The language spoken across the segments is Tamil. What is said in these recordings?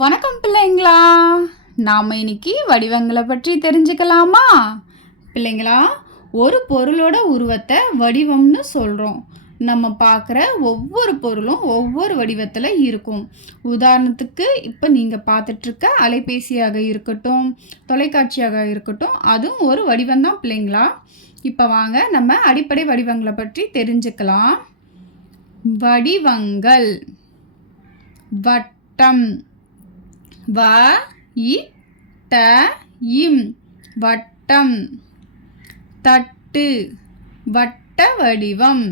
வணக்கம் பிள்ளைங்களா. நாம் இன்னைக்கு வடிவங்களை பற்றி தெரிஞ்சுக்கலாமா? பிள்ளைங்களா, ஒரு பொருளோட உருவத்தை வடிவம்னு சொல்கிறோம். நம்ம பார்க்குற ஒவ்வொரு பொருளும் ஒவ்வொரு வடிவத்தில் இருக்கும். உதாரணத்துக்கு இப்போ நீங்கள் பார்த்துட்ருக்க அலைபேசியாக இருக்கட்டும், தொலைக்காட்சியாக இருக்கட்டும், அதுவும் ஒரு வடிவம்தான் பிள்ளைங்களா. இப்போ வாங்க நம்ம அடிப்படை வடிவங்களை பற்றி தெரிஞ்சுக்கலாம். வடிவங்கள்: வட்டம், வ இ ட இம் வட்டம். தட்டு, வட்ட வடிவம்.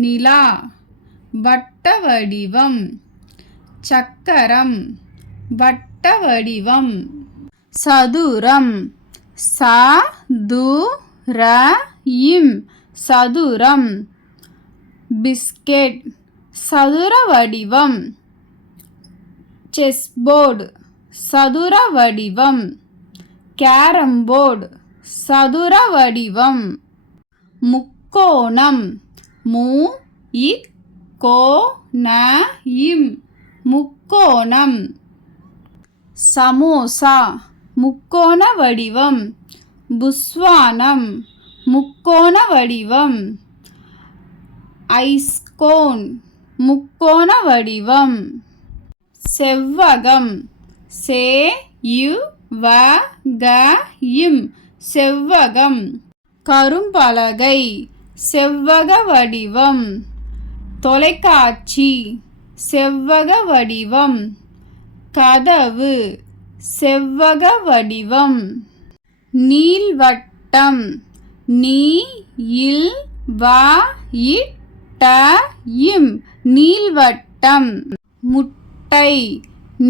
நிலா, வட்ட வடிவம். சக்கரம், வட்ட வடிவம். சதுரம், ச து ர இம் சதுரம். பிஸ்கெட், சதுர வடிவம். செஸ் போர்டு, சதுர வடிவம். கேரம் போர்டு, சதுர வடிவம். முக்கோணம், மு இ கோ ந இம் முக்கோணம். சமோசா, முக்கோண வடிவம். புஸ்வானம், முக்கோண வடிவம். ஐஸ்கோன், முக்கோண வடிவம். செவ்வகம், சே யு வ க இம் செவ்வகம். கரும்பலகை, செவ்வக வடிவம். தொலைக்காட்சி, செவ்வக வடிவம். கதவு, செவ்வக வடிவம். நீள்வட்டம், நீ இல் வ இ ட இம் நீள்வட்டம். முட்டை,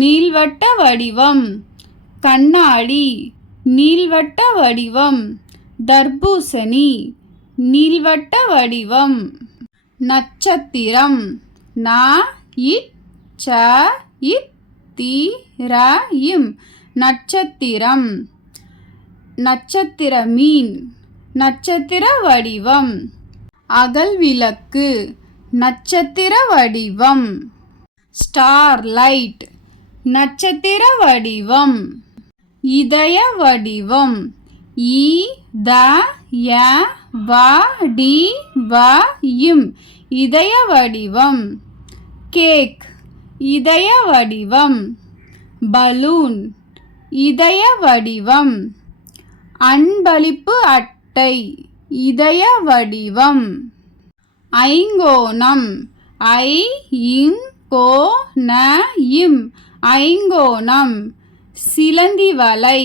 நீள்வட்ட வடிவம். கண்ணாடி, நீள்வட்ட வடிவம். தர்பூசணி, நீள்வட்ட வடிவம். நட்சத்திரம், ந இ ச இ தி ர இம் நட்சத்திரம். நட்சத்திர மீன், நட்சத்திர வடிவம். அகல் விளக்கு, நட்சத்திர வடிவம். ஸ்டார் லைட், நட்சத்திர வடிவம். இதய வடிவம். இ த ய வ டி வ இம் இதய வடிவம். கேக், இதய வடிவம். பலூன், இதய வடிவம். அன்பளிப்பு அட்டை, இதய வடிவம். ஐங்கோணம், ஐ இங் கோ ந இம் ஐங்கோணம். சிலந்தி வலை,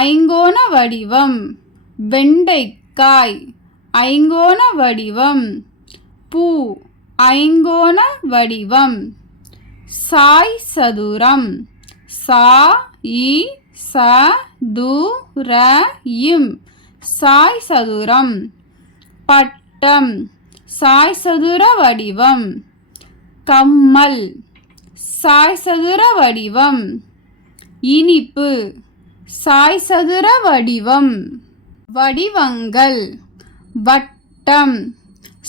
ஐங்கோண வடிவம். வெண்டைக்காய், ஐங்கோண வடிவம். பூ, ஐங்கோண வடிவம். சாய் சதுரம், சா இ ச து ர இம் சாய் சதுரம். பட்டம், சாய் சதுர வடிவம். கம்மல், சாய் சதுர வடிவம். இனிப்பு, சாய் சதுர வடிவம். வடிவங்கள்: வட்டம்,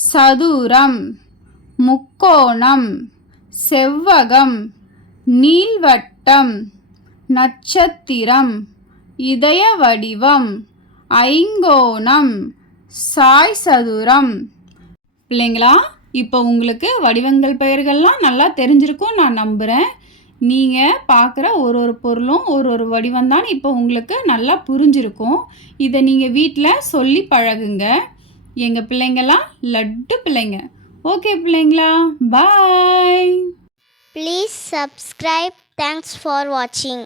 சதுரம், முக்கோணம், செவ்வகம், நீள்வட்டம். நட்சத்திரம், இதய வடிவம். ஐங்கோணம், சாய் சதுரம். பிள்ளைங்களா, இப்போ உங்களுக்கு வடிவங்கள் பெயர்கள்லாம் நல்லா தெரிஞ்சிருக்கும் நான் நம்புகிறேன். நீங்கள் பார்க்குற ஒரு பொருளும் ஒரு வடிவம்தான் இப்போ உங்களுக்கு நல்லா புரிஞ்சிருக்கும். இதை நீங்கள் வீட்டில் சொல்லி பழகுங்க. எங்கள் பிள்ளைங்கள்லாம் லட்டு பிள்ளைங்க. ஓகே பிள்ளைங்களா, பாய். Please subscribe. Thanks for watching.